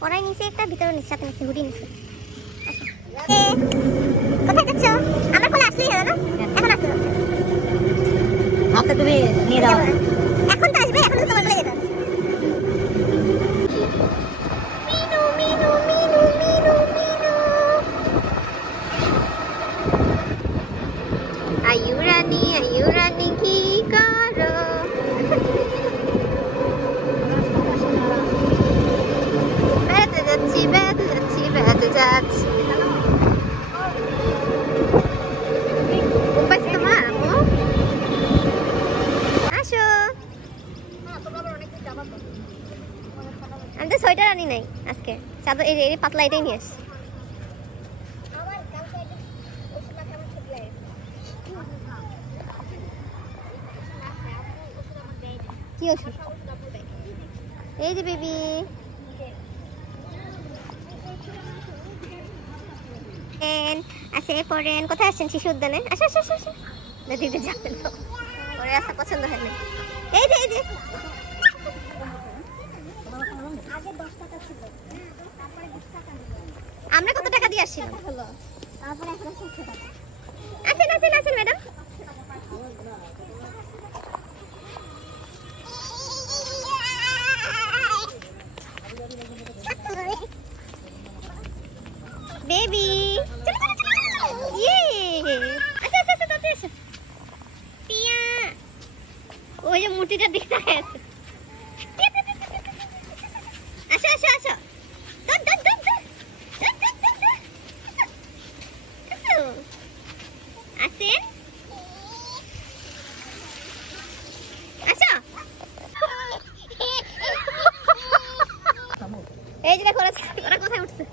পরাই নিচে একটা ভিতরে নিচে সাথে নিচে হুডি নিচে। কোথায় যাচ্ছ? আমার কোলে আসলেই হলো না? এখন আসতে যাচ্ছে। আচ্ছা তুমি নিয়ে যাও। এখন তো আসবে, এখন তো তোমার কোলে যেতে হচ্ছে। মিনু মিনু মিনু মিনু মিনু। আয়ুরানি কি করো? বেড়াতে যাচ্ছি বেড়াতে যাচ্ছি বেড়াতে যাচ্ছি। আসো, আমি তো সোয়েটার আনি নাই আজকে, চাদর এই পাতলা এটাই নিয়ে আসছি। কি ওষুধ? এই যে বেবি, আসে পড়েন। কোথায় আসছেন? শিশু উদ্যানে। আসো আসো আসো, দিতে যাবেন পরে আসা পছন্দ হয় না। এই যে এই যে আমরা কত টাকা দিয়ে আসছিলাম? আসেন আসেন আসেন ম্যাডাম। বেবি ইয়ে, আচ্ছা আচ্ছা আচ্ছা তাতে আসো। পিয়া ওই যে মূর্তিটার দিকে তাকায় আছে। আসো আসো আসো, দৌড় দৌড় দৌড় দৌড় দৌড় দৌড় দৌড় দৌড়। আসো আসেন আসো। এই যে দেখো ওরা কোথায় উঠছে।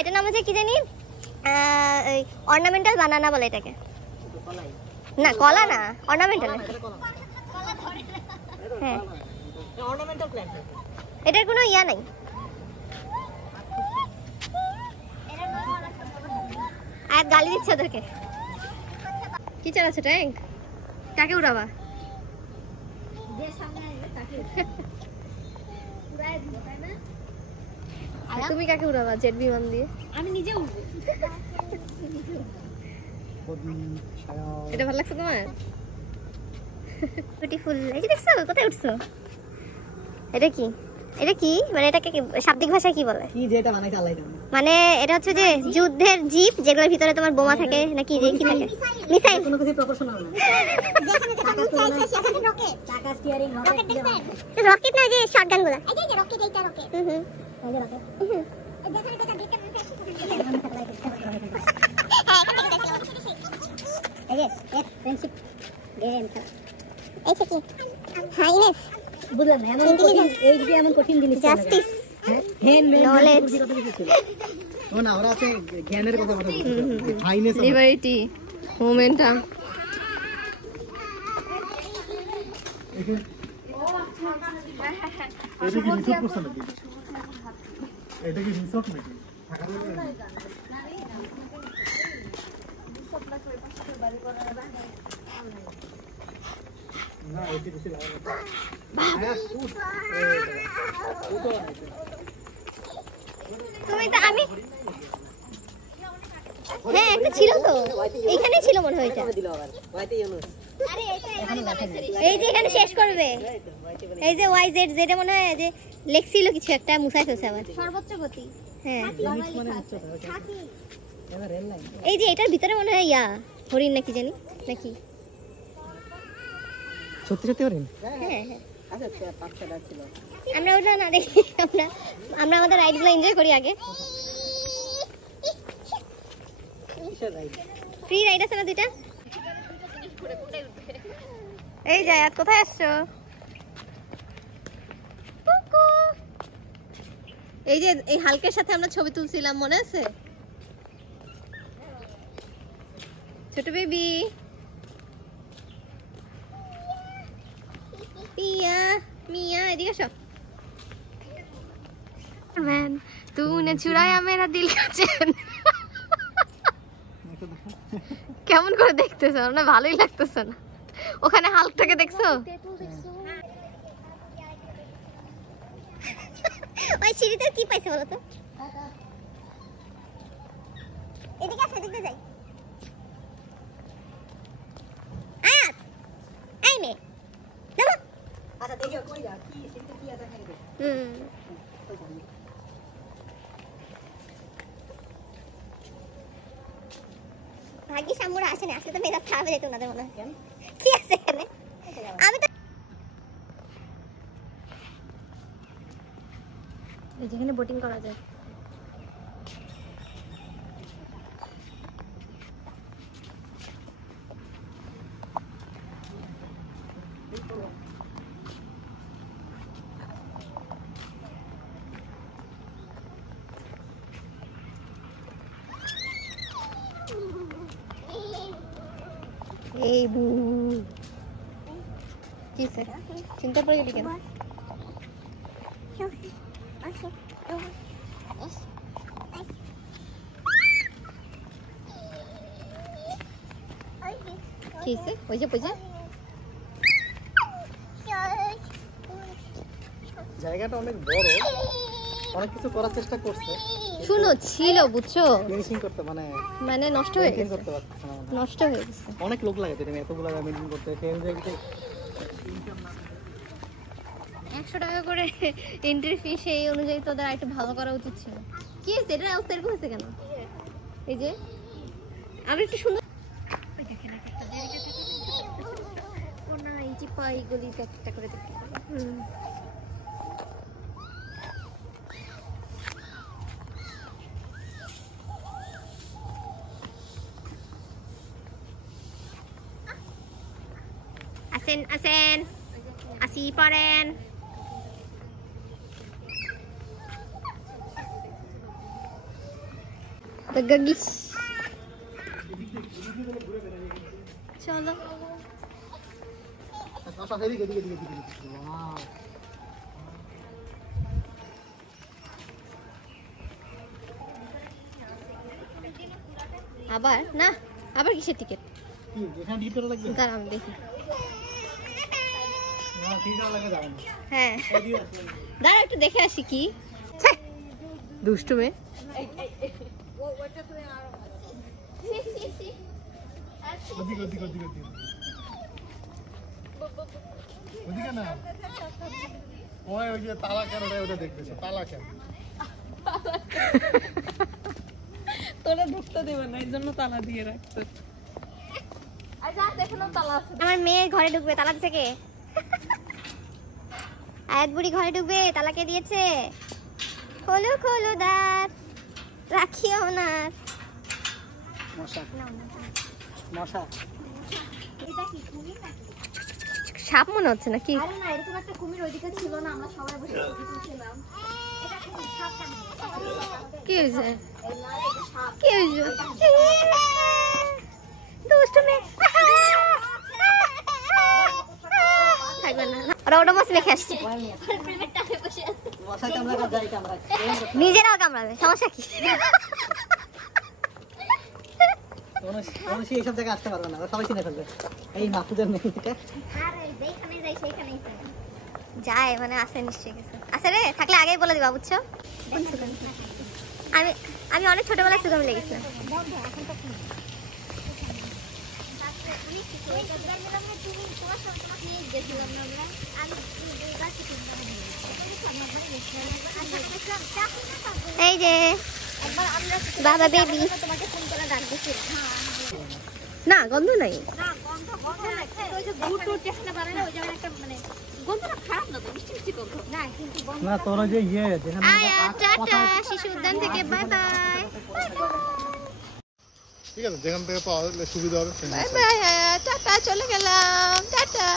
এটার নাম হচ্ছে কি জানি, অর্নামেন্টাল বানানা বলে এটাকে। না কলা না, অর্নামেন্টাল। হ্যাঁ এটার কোনো ইয়া নাই। আর গালি দিচ্ছে ওদেরকে। কি চালাচ্ছে ট্যাঙ্ক? কাকে উড়াবা? তুমি কাকে উড়াবা জেট বিমান দিয়ে? আমি নিজে উড়বো। এটা ভালো লাগছে তোমার? বিউটিফুল। এই যে দেখছো কোথায় উঠছো? এটা কি? এটা কি মানে এটাকে শাব্দিক ভাষায় কি বলে? কি যেটা বানাইছে আল্লাহই জানে। মানে এটা হচ্ছে যে যুদ্ধের জিপ যেগুলোর ভিতরে তোমার বোমা থাকে নাকি যে কি থাকে? মিসাইল। কোনো কিছু প্রপোর্শনাল না। যেখানে টাকা চাইছে সেখানে রকেট। টাকা স্টিয়ারিং রকেট দিয়ে বানাইছে। রকেট না যে শটগানগুলো। এই যে রকেট, এইটা রকেট। এই যে রকেট। যেখানে টাকা দিতে মনে এই যে ফ্রেন্ডশিপ গেম খেলা। এই যে কি? হাইনেস। বুঝলাম না এই যে এমন কঠিন জিনিস। জাস্টিস। হ্যাঁ নলেজ। ও না ওরা আছে জ্ঞানের কথা বলতে। Highness liberty momentum. এটা কি রিসোর্ট করছে নাকি? এটা কি রিসোর্ট নাকি? না এটা কিছু লাগে না। তুমি তো আমি হ্যাঁ একটা ছিল তো এখানে ছিল মনে হয় এটা। এই যে এখানে শেষ করবে। এই যে ওয়াই জেড জেড মনে হয় যে লেখছিল কিছু একটা মুছাই ফেলছে আবার। সর্বোচ্চ গতি। হ্যাঁ এই যে এটার ভিতরে মনে হয় ইয়া হরিণ নাকি জানি নাকি। সত্যি সত্যি হরিণ? হ্যাঁ হ্যাঁ আমরা ওটা না দেখি, আমরা আমাদের রাইডগুলো এনজয় করি আগে। ফ্রি রাইড আছে না দুইটা। এই জায়াত কোথায় আসছো? এই যে এই হালকের সাথে আমরা ছবি তুলছিলাম মনে আছে? ছোট বেবি পিয়া মিয়া এদিকে আসো। ম্যান तूने चुराया मेरा दिल का चैन। কেমন করে দেখতেছো? না ভালোই লাগতেছে না। ওখানে হাল্কটাকে দেখছো? ওই সিঁড়িতে কি পাইছে বলো তো? এদিকে আসো, এদিকে যাই। আয়াত, এই মেয়ে, নামো। আচ্ছা দেখিও কই যা কি সিঁড়িতে কি আছে এখানে। ভাগ্যিস আমরা আসেনি, আসলে তো মেজাজ খারাপ হয়ে যেত ওনাদের মনে হয়। কি আছে এখানে? আমি তো যেখানে বোটিং করা যায়। এই বু কি স্যার চিন্তা পড়ে গেলি কেন? কি হয়েছে? ওই যে জায়গাটা অনেক বড়, অনেক কিছু করার চেষ্টা করছে, শুনো ছিল বুঝছো, ফিনিশিং করতে মানে নষ্ট হয়ে maintain গেছে, করতে পারছে না মানে। নষ্ট হয়ে গেছে। অনেক লোক লাগে তুমি এতগুলো মেইনটেইন করতে। ট্রেন জায়গাতে 100 টাকা করে এন্ট্রি ফি, সেই অনুযায়ী তোদের একটু ভালো করা উচিত ছিল। কি হয়েছে এটা অবস্থা এরকম হয়েছে কেন? এই যে আমি একটু সুন্দর ও না, এই যে পাইগুলি একটা করে দেখতে পাবো। আসেন আসেন, আসি পড়েন। গাগিস চলো আচ্ছা এদিকে এদিকে এদিকে এদিকে। ওয়াও আবার না, আবার কিসের টিকিট? কি এখানে টিকিট করা লাগবে? দাঁড়া আমি দেখি। না টিকিট করা লাগে যাবে না। হ্যাঁ দাঁড়া একটু দেখে আসি কি দুষ্টু মেয়ে। ওদিকে ওদিকে ওদিকে ওদিকে ওদিকে না, ওই যে তালা কেন ওটা দেখতেছে, তালা কেন তোরা ঢুকতে দেবে না, এই জন্য তালা দিয়ে রাখছে। আমার মেয়ে ঘরে ঢুকবে, তালা দিছে কে? আয়াত বুড়ি ঘরে ঢুকবে, তালা কে দিয়েছে? খোলো খোলো দ্বার, রাখিও না। মশা মশা সাপ মনে হচ্ছে নাকি? আরে না, এরকম একটা কুমির ওইদিকে ছিল না, আমরা সবাই বসে ছিলাম। কি হয়েছে? কি হয়েছে? দুষ্টু মেয়ে। থাকবে না, ওরা ওটা মাছ রেখে আসছে। মশা কামড়া যায় কামড়া নিজেরাও কামড়াবে, সমস্যা কি? মানুষ এইসব জায়গায় আসতে পারবে না, ওরা সবাই চিনে ফেলবে এই মাহফুজের মেয়েকে। যায় মানে আসে নিশ্চয়ই কিছু আছে রে, থাকলে আগেই বলে দিবা বুঝছো। আমি আমি অনেক ছোটবেলায় সুগাম লেগেছিলাম। এই যে বাবা বেবি, না গন্ধ নাই। না তোর যে ইয়ে যেখানে আয়া টাটা, শিশু উদ্যান থেকে বাই বাই। ঠিক আছে, যেখান থেকে পাওয়া সুবিধা হবে। বাই বাই টাটা, চলে গেলাম টাটা।